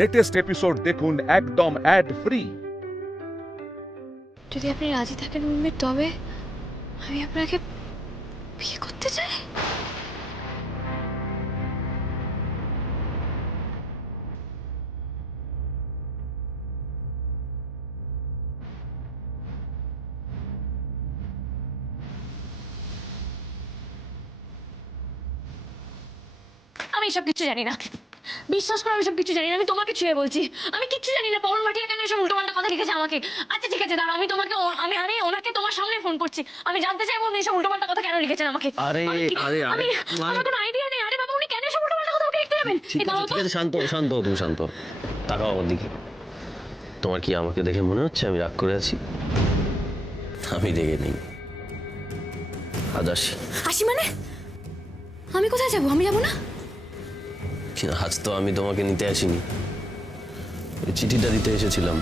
Latest episode দেখুন একদম add free. যদি আপনি রাজি থাকেন উর্মি, তবে আমি আপনাকে বিয়ে করতে চাই। আমি এসব কিছু জানি না, বিশ্বাস করো আমি সব কিছু জানি না। আমি তোমাকে ছুঁয়ে বলছি, আমি কিচ্ছু জানি না। পবন ভাটিয়া কেন এসব উল্টোপাল্টা কথা লিখেছে আমাকে? আচ্ছা ঠিক আছে, দাঁড়াও, আমি তোমাকে আমি আমি ওনাকে তোমার সামনে ফোন করছি। আমি জানতে চাইবো উনি এসব উল্টোপাল্টা কথা কেন লিখেছেন আমাকে। আরে আরে আরে আমার কোনো আইডিয়া নেই। আরে বাবা, উনি কেন এসব উল্টোপাল্টা কথা আমাকে লিখতে যাবেন? ঠিক আছে ঠিক আছে, শান্ত শান্ত হও, তুমি শান্ত হও। তাকাও আমার দিকে। তোমার কি আমাকে দেখে মনে হচ্ছে আমি রাগ করে আছি? আমি রেগে নেই। আজ আসি। আসি মানে? আমি কোথায় যাবো? আমি যাবো না? কিন্তু আজ তো আমি তোমাকে নিতে আসিনি, ওই চিঠিটা দিতে এসেছিলাম।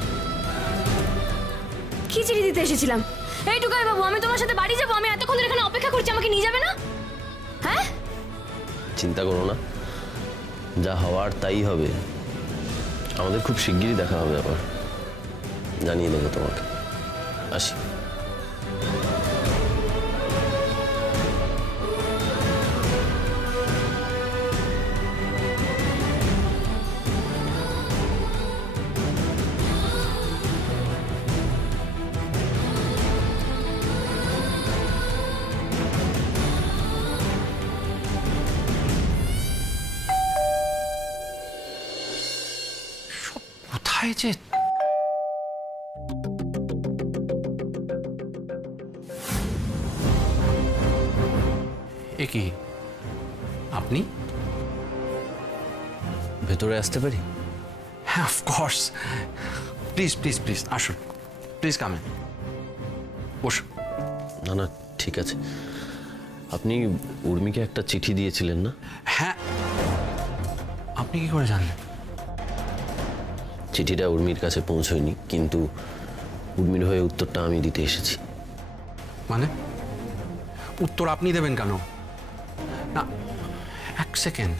কি চিঠি দিতে এসেছিলাম? এই টুকাই বাবু, আমি তোমার সাথে বাড়ি যাবো। আমি এতক্ষণ ধরে এখানে অপেক্ষা করছি, আমাকে নিয়ে যাবে না? হ্যাঁ, চিন্তা করো না, যা হওয়ার তাই হবে। আমাদের খুব শিগগিরই দেখা হবে, আবার জানিয়ে দেবো তোমাকে। আসি। কোথায় যে এ কি আপনি? ভেতরে আসতে পারি? হ্যাঁ, অফকোর্স। প্লিজ প্লিজ প্লিজ আসুন, প্লিজ কাম ইন, বসুন। না না, ঠিক আছে। আপনি উর্মিকে একটা চিঠি দিয়েছিলেন না? হ্যাঁ, আপনি কি করে জানলেন? চিঠিটা উর্মির কাছে পৌঁছয়নি, কিন্তু উর্মির হয়ে উত্তরটা আমি দিতে এসেছি। মানে উত্তর আপনি দেবেন কেন? না, এক সেকেন্ড,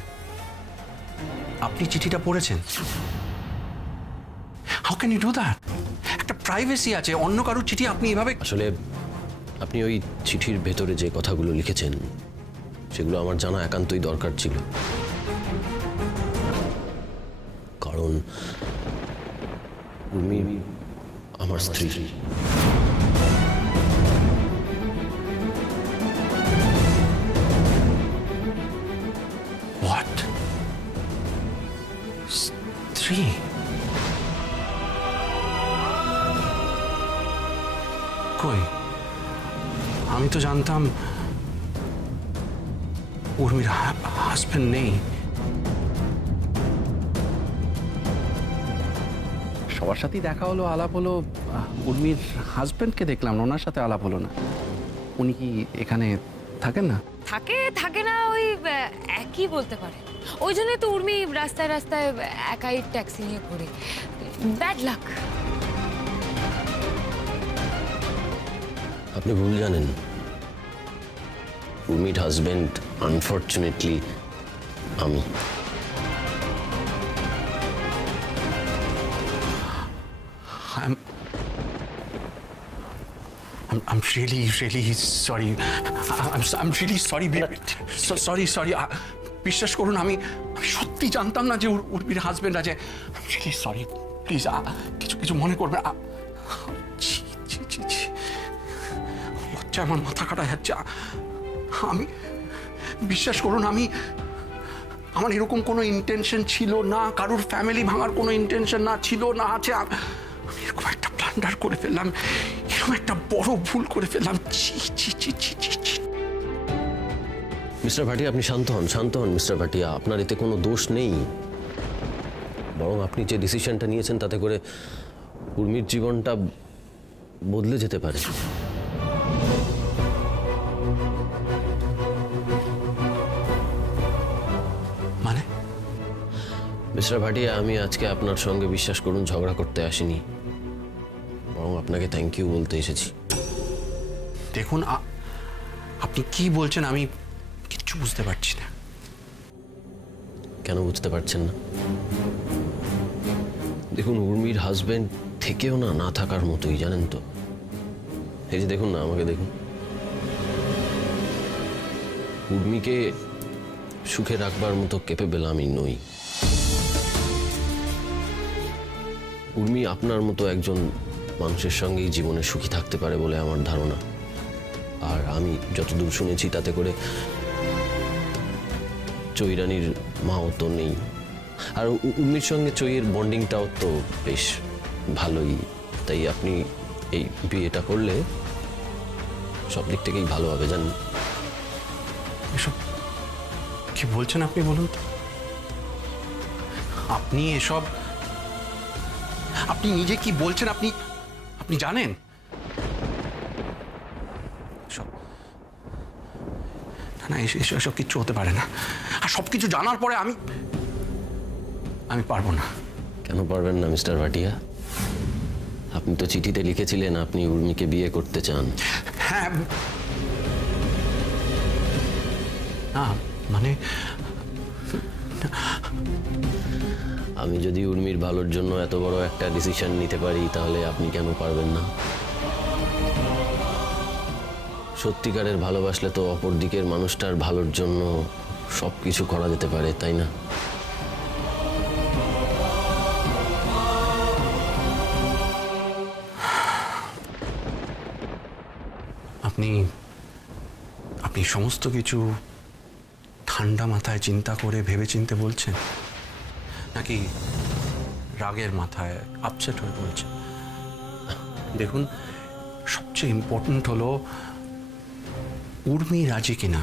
আপনি চিঠিটা পড়েছেন? How can you do that? একটা প্রাইভেসি আছে, অন্য কারোর চিঠি আপনি এভাবে। আসলে আপনি ওই চিঠির ভেতরে যে কথাগুলো লিখেছেন সেগুলো আমার জানা একান্তই দরকার ছিল, কারণ উর্মি আমার স্ত্রী। হোয়াট? স্ত্রী? কই, আমি তো জানতাম উর্মির হাজবেন্ড নেই। সবার সাথেই দেখা হলো, আলাপ হলো, উর্মির হাজবেন্ডকে দেখলাম না, ওনার সাথে আলাপ হলো না। উনি কি এখানে থাকেন না? থাকে থাকে না, ওই একই বলতে পারে। ওই জন্যই তো উর্মি রাস্তায় রাস্তায় একাই ট্যাক্সি নিয়ে ঘুরে। Bad luck. আপনি ভুল জানেন, উর্মির হাজবেন্ড আনফর্চুনেটলি আমি। I'm really, really sorry. I'm really sorry. Sorry. বিশ্বাস করুন, আমি সত্যি জানতাম না যে উর্মির হাজবেন্ড আছে। I'm really sorry. প্লিজ কিছু মনে করবেন। লজ্জা আমার মাথা কাটা যাচ্ছে। আমি বিশ্বাস করুন, আমার এরকম কোনো ইন্টেনশন ছিল না, কারোর ফ্যামিলি ভাঙার কোনো ইন্টেনশন না ছিল, না আছে। আমি এরকম একটা ব্লান্ডার করে ফেললাম, এরকম একটা বড় ভুল করে ফেললাম। মিস্টার ভাটিয়া, আপনি শান্ত হন মিস্টার ভাটিয়া। আপনার এতে কোনো দোষ নেই, বরং আপনি যে ডিসিশনটা নিয়েছেন তাতে করে উর্মির জীবনটা বদলে যেতে পারে। মানে মিস্টার ভাটিয়া, আমি আজকে আপনার সঙ্গে বিশ্বাস করুন ঝগড়া করতে আসিনি, বরং আপনাকে থ্যাংক ইউ বলতে এসেছি। দেখুন, আপনি কি বলছেন আমি কিচ্ছু বুঝতে পারছি না। কেন বুঝতে পারছেন না? দেখুন, উর্মির হাজবেন্ড থেকেও না না থাকার মতোই, জানেন তো। এই যে দেখুন না, আমাকে দেখুন। উর্মিকে সুখে রাখবার মতো কেপেবল আমি নই। উর্মি আপনার মতো একজন মানুষের সঙ্গেই জীবনে সুখী থাকতে পারে বলে আমার ধারণা। আর আমি যতদূর শুনেছি তাতে করে চৈরানির মাও তো নেই। আর উর্মির সঙ্গে চৈয়ের বন্ডিংটাও তো বেশ ভালোই। তাই আপনি এই বিয়েটা করলে সব দিক থেকেই ভালো হবে, জানেন। এসব কি বলছেন আপনি, বলুন তো? আপনি এসব, আপনি নিজে কি বলছেন আপনি আপনি জানেন? না না, এসব কিচ্ছু হতে পারে না। আর সব কিছু জানার পরে আমি পারবো না। কেন পারবেন না মিস্টার ভাটিয়া? আপনি তো চিঠিতে লিখেছিলেন আপনি উর্মিকে বিয়ে করতে চান। হ্যাঁ, না মানে আমি যদি উর্মির ভালোর জন্য এত বড় একটা ডিসিশন নিতে পারি, তাহলে আপনি কেন পারবেন না? সত্যিকারের ভালোবাসলে তো অপর দিকের মানুষটার ভালোর জন্য সবকিছু করা যেতে পারে, তাই না? আপনি আপনি সমস্ত কিছু ঠান্ডা মাথায় চিন্তা করে ভেবেচিন্তে বলছেন, নাকি রাগের মাথায় আপসেট হয়ে বলছেন? দেখুন, সবচেয়ে ইম্পর্টেন্ট হলো উর্মি রাজি কিনা।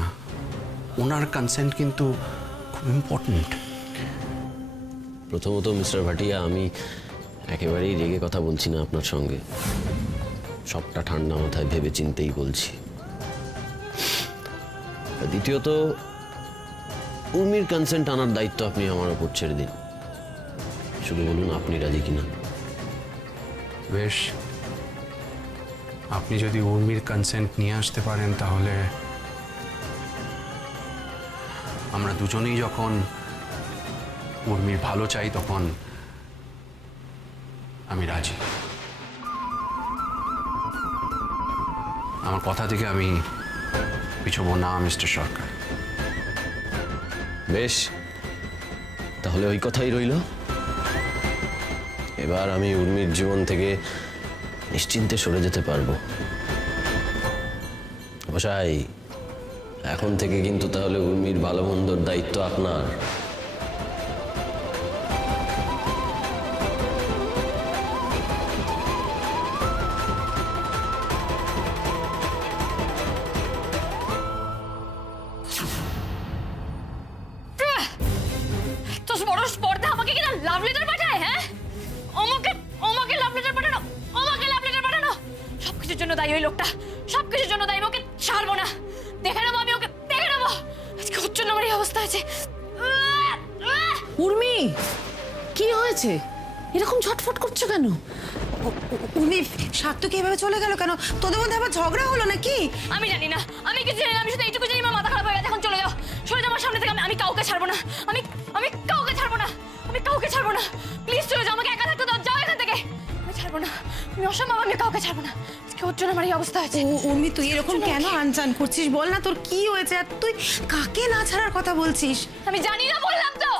ওনার কনসেন্ট কিন্তু খুব ইম্পর্টেন্ট। প্রথমত মিস্টার ভাটিয়া, আমি একেবারেই রেগে কথা বলছি না আপনার সঙ্গে। সবটা ঠান্ডা মাথায় ভেবে চিন্তেই বলছি। দ্বিতীয়ত, উর্মির কনসেন্ট আনার দায়িত্ব আপনি আমার ওপর ছেড়ে দিন। শুধু বলুন আপনি রাজি কিনা। বেশ, আপনি যদি উর্মির কনসেন্ট নিয়ে আসতে পারেন, তাহলে আমরা দুজনেই যখন উর্মির ভালো চাই, তখন আমি রাজি। আমার কথা থেকে আমি পিছবো না মিস্টার সরকার। বেশ, তাহলে ওই কথাই রইল। এবার আমি উর্মির জীবন থেকে নিশ্চিন্তে সরে যেতে পারবো। মশাই, এখন থেকে কিন্তু তাহলে উর্মির ভালো মন্দর দায়িত্ব আপনার। তো বড় স্পর্ধা আমাকে কিনা লাভ লেটার পাঠায়, হ্যাঁ? আমাকে লাভ লেটার পাঠানো, আমাকে লাভ লেটার পাঠানো। সবকিছুর জন্য দায়ী ওই লোকটা, সবকিছুর জন্য দায়ী। ওকে ছাড়বো না, দেখে নেবো আমি ওকে, দেখে নেবো। আজকে ওর জন্য আমার এই অবস্থা আছে। উর্মি, কি হয়েছে? এরকম ছটফট করছো কেন? উনি সার্থকে এভাবে চলে গেল কেন? তোদের মধ্যে আবার ঝগড়া হলো নাকি? আমি জানি না, আমি কিছু জানি না। আমি শুধু এইটুকু জানি আমার মাথা খারাপ হয়ে গেছে। এখন চলে যাও, সরে যাও আমার সামনে থেকে। আমি কাউকে ছাড়বো না, আমি কাউকে ছাড়বো না, আমি কাউকে ছাড়বো না। প্লিজ চলে যাও, আমাকে একা থাকতে দাও। যাও এখান থেকে, আমি ছাড়বো না। আমি অসম্ভব, আমি কাউকে ছাড়বো না। আজকে ওর জন্য আমার এই অবস্থা আছে। উর্মি, তুই এরকম কেন আনচান করছিস? বল না, তোর কি হয়েছে? আর তুই কাকে না ছাড়ার কথা বলছিস? আমি জানি না, বললাম তো।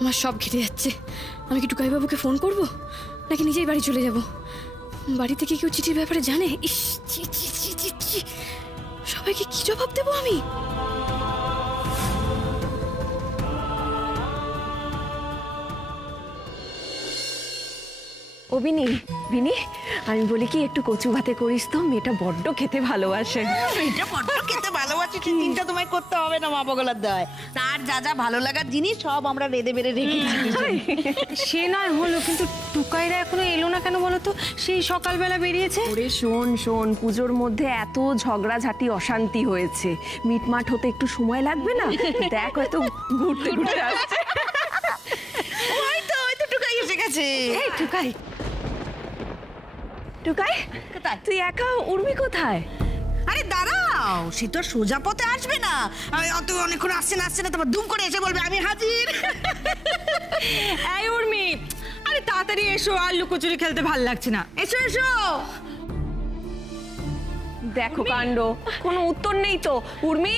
আমার সব ঘেটে যাচ্ছে। আমি কি টুকাই বাবুকে ফোন করব, নাকি নিজেই বাড়ি চলে যাব? বাড়ি থেকে কেউ চিঠির ব্যাপারে জানে? ইস, ছি ছি ছি ছি ছি। সবাইকে কি জবাব দেবো আমি? ও বিনি, বিনি, আমি বলি কি একটু কচু ভাতে করিস তো, মেয়েটা বড্ড খেতে ভালোবাসে। এটা বড্ড খেতে ভালোবাসি, চিন্তা তোমায় করতে হবে না মা বগলার দয়। তার যা যা ভালো লাগার জিনিস সব আমরা রেঁধে বেড়ে রেখেছি। সে নয় হলো, কিন্তু টুকাইরা এখনো এলো না কেন বলো তো? সেই সকালবেলা বেরিয়েছে। ওরে শোন শোন, পুজোর মধ্যে এত ঝগড়াঝাটি অশান্তি হয়েছে, মিটমাট হতে একটু সময় লাগবে না? দেখ হয়তো ঘুরতে ঘুরতে আসছে। ওই তো টুকাই এসে গেছে। এই টুকাই, টুকাই, তুই একা? উর্মি কোথায়? আরে দাঁড়া, নাও, সে তো আর সোজা পথে আসবে না। অত অনেকক্ষণ আসছে না তারপর দুম করে এসে বলবে আমি হাজির। এই উর্মি, আরে তাড়াতাড়ি এসো, আর লুকোচুরি খেলতে ভাল লাগছে না। এসো এসো। দেখো কাণ্ড, কোনো উত্তর নেই তো। উর্মি,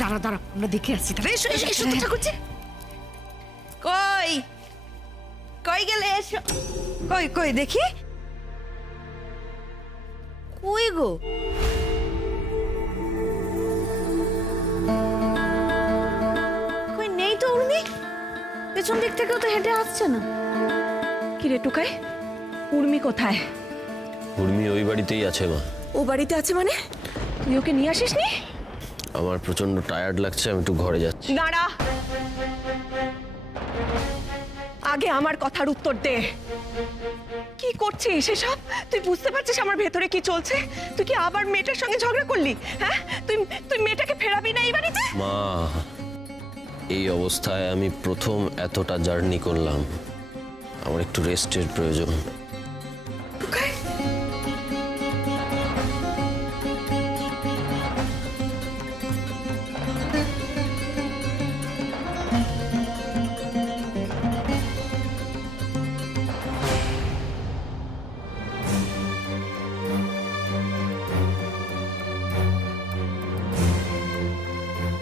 দাঁড়া আমরা দেখে আসছি। তাহলে এসো এসো এসো তো ঠাকুরজি। কই কই গেলে? এসো। কই দেখি। কই গো? কই নেই তো উর্মি। পেছন দিক থেকেও তো হেঁটে আসছে না। কি রে টুকাই, উর্মি কোথায়? উর্মি ওই বাড়িতেই আছে মা। ও বাড়িতে আছে মানে? তুই ওকে নিয়ে আসিসনি? আমার প্রচন্ড টায়ার্ড লাগছে, আমি একটু ঘরে যাচ্ছি। দাঁড়া, আগে আমার কথার উত্তর দে। কি করছিস এসব? তুই বুঝতে পারছিস আমার ভেতরে কি চলছে? তুই কি আবার মেয়েটার সঙ্গে ঝগড়া করলি? হ্যাঁ, তুই মেয়েটাকে ফেরাবি না এই বাড়িতে? মা, এই অবস্থায় আমি প্রথম এতটা জার্নি করলাম, আমার একটু রেস্টের প্রয়োজন। টুকাই,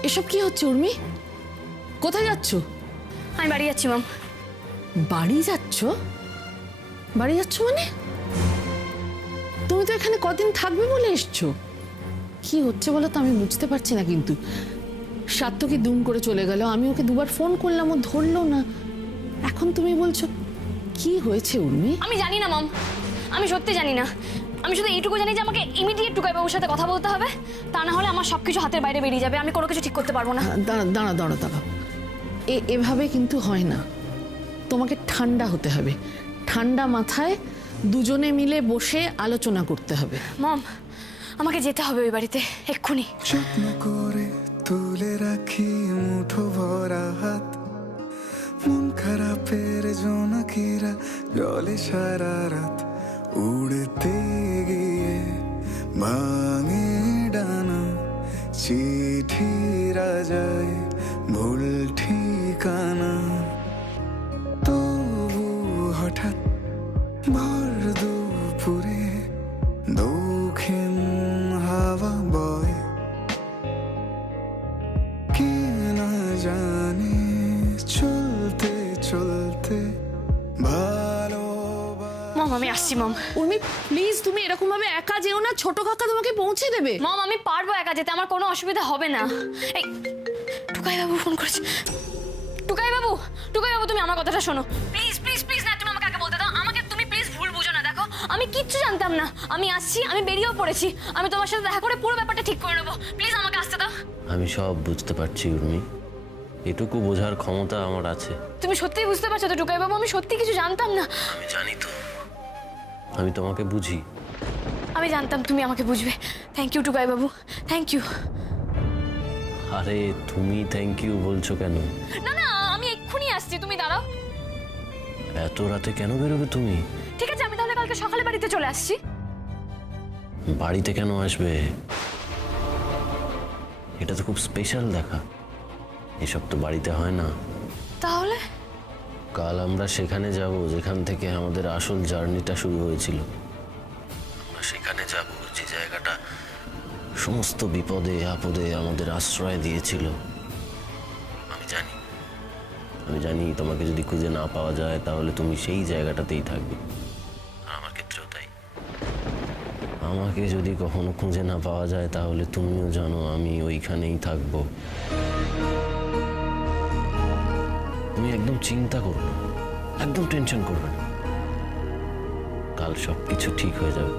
এসব কি হচ্ছে উর্মি? কোথায় যাচ্ছ? আমি বাড়ি যাচ্ছি মাম। বাড়ি যাচ্ছ? বাড়ি যাচ্ছ মানে? তুমি তো এখানে কদিন থাকবে বলে এসছো। কি হচ্ছে বলো তো, আমি বুঝতে পারছি না। কিন্তু সাত্তকী দুম করে চলে গেল, আমি ওকে দুবার ফোন করলাম, ও ধরলো না। এখন তুমি বলছো কি হয়েছে উর্মি? আমি জানি না মাম, আমি সত্যি জানি না। আমি শুধু এইটুকু জানি যে আমাকে ইমিডিয়েট টুকাই বাবুর সাথে কথা বলতে হবে, তা না হলে আমার সবকিছু হাতের বাইরে বেরিয়ে যাবে। আমি কোনো কিছু ঠিক করতে পারবো না। দাঁড়া, এভাবে কিন্তু হয় না। তোমাকে ঠান্ডা হতে হবে, ঠান্ডা মাথায় দুজনে মিলে বসে আলোচনা করতে হবে। মম, আমাকে যেতে হবে ওই বাড়িতে এক্ষুনি। যত্ন করে তুলে রাখি মুঠো ভরা হাত, মন খারাপের জোনাকিরা জলে সারা রাত, উড়তে গিয়ে ভাঙে ডানা, চিঠিরা যায় ভুল ঠিকানা। তবু হঠাৎ ভর দুপুরে দক্ষিণ হাওয়া বয়, কে না জানে চলতে চলতে মম, আমি আসছি মম। উর্মি প্লিজ, তুমি এরকম ভাবে একা যেও না, ছোট কাকা তোমাকে পৌঁছে দেবে। মম, আমি পারবো একা যেতে, আমার কোনো অসুবিধা হবে না। এই টুকাই বাবু ফোন করেছে। টুকাই বাবু তুমি আমার কথাটা শোনো প্লিজ প্লিজ প্লিজ। না, তুমি আমাকে আগে বলতে দাও। আমাকে তুমি প্লিজ ভুল বুঝো না। দেখো, আমি কিচ্ছু জানতাম না। আমি আসছি, আমি বেরিয়েও পড়েছি। আমি তোমার সাথে দেখা করে পুরো ব্যাপারটা ঠিক করে নেবো। প্লিজ আমাকে আসতে দাও। আমি সব বুঝতে পারছি উর্মি, এটুকু বোঝার ক্ষমতা আমার আছে। তুমি সত্যিই বুঝতে পারছো তো টুকাই বাবু? আমি সত্যি কিছু জানতাম না। আমি জানি তো, আমি তোমাকে বুঝি। আমি জানতাম তুমি আমাকে বুঝবে। Thank you Tukai Babu, thank you. আরে তুমি থ্যাংক ইউ বলছো কেন? না না, আমি এক্ষুনি আসছি, তুমি দাঁড়াও। এত রাতে কেন বেরোবে তুমি? ঠিক আছে, আমি তাহলে কালকে সকালে বাড়িতে চলে আসছি। বাড়িতে কেন আসবে? এটা তো খুব স্পেশাল দেখা, এসব তো বাড়িতে হয় না। তাহলে কাল আমরা সেখানে যাব যেখান থেকে আমাদের আসল জার্নিটা শুরু হয়েছিল। আমরা সেখানে যাব যে জায়গাটা সমস্ত বিপদে আপদে আমাদের আশ্রয় দিয়েছিল। আমি জানি তোমাকে যদি খুঁজে না পাওয়া যায় তাহলে তুমি সেই জায়গাটাতেই থাকবে, আর আমার ক্ষেত্রেও তাই। আমাকে যদি কখনো খুঁজে না পাওয়া যায় তাহলে তুমিও জানো আমি ওইখানেই থাকবো। তুমি একদম চিন্তা করো না, একদম টেনশন করবে না, কাল সবকিছু ঠিক হয়ে যাবে।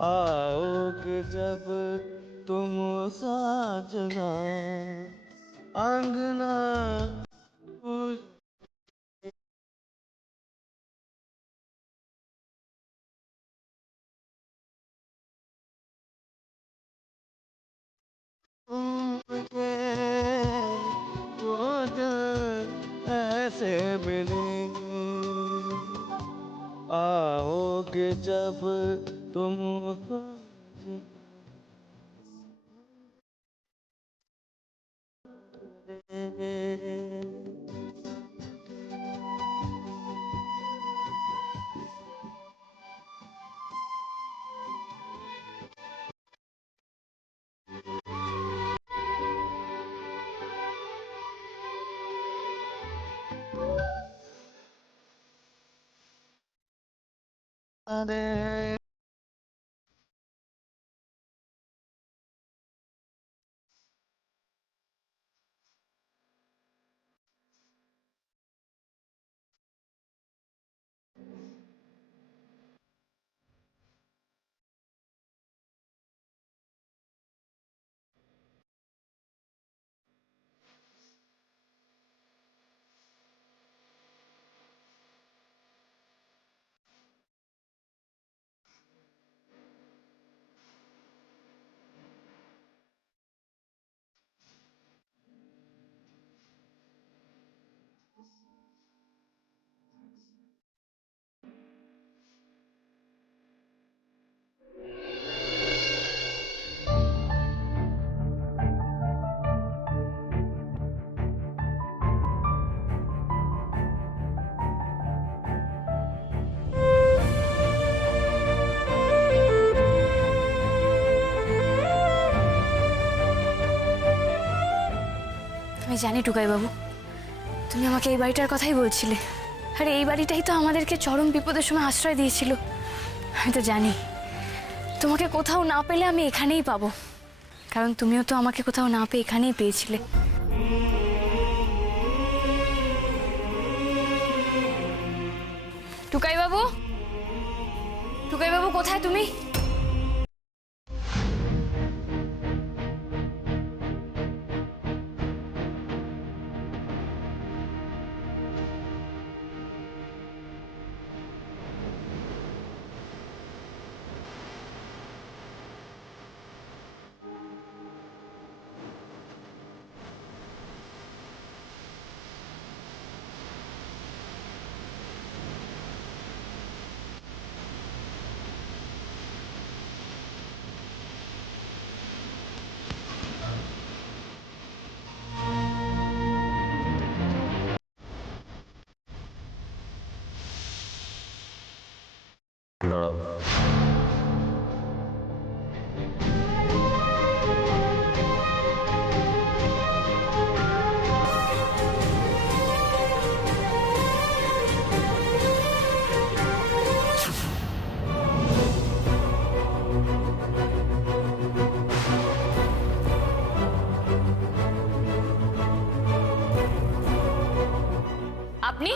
आओगे जब तुम साजना अंगना ऐसे मिलेंगे आओगे जब तुम अरे আমি জানি টুকাই বাবু, তুমি আমাকে এই বাড়িটার কথাই বলছিলে, আর এই বাড়িটাই তো আমাদেরকে চরম বিপদের সময় আশ্রয় দিয়েছিল। আমি তো জানি তোমাকে কোথাও না পেলে আমি এখানেই পাবো, কারণ তুমিও তো আমাকে কোথাও না পেয়ে এখানেই পেয়েছিলে। টুকাই বাবু, টুকাই বাবু কোথায় তুমি? দাঁড়াও। আপনি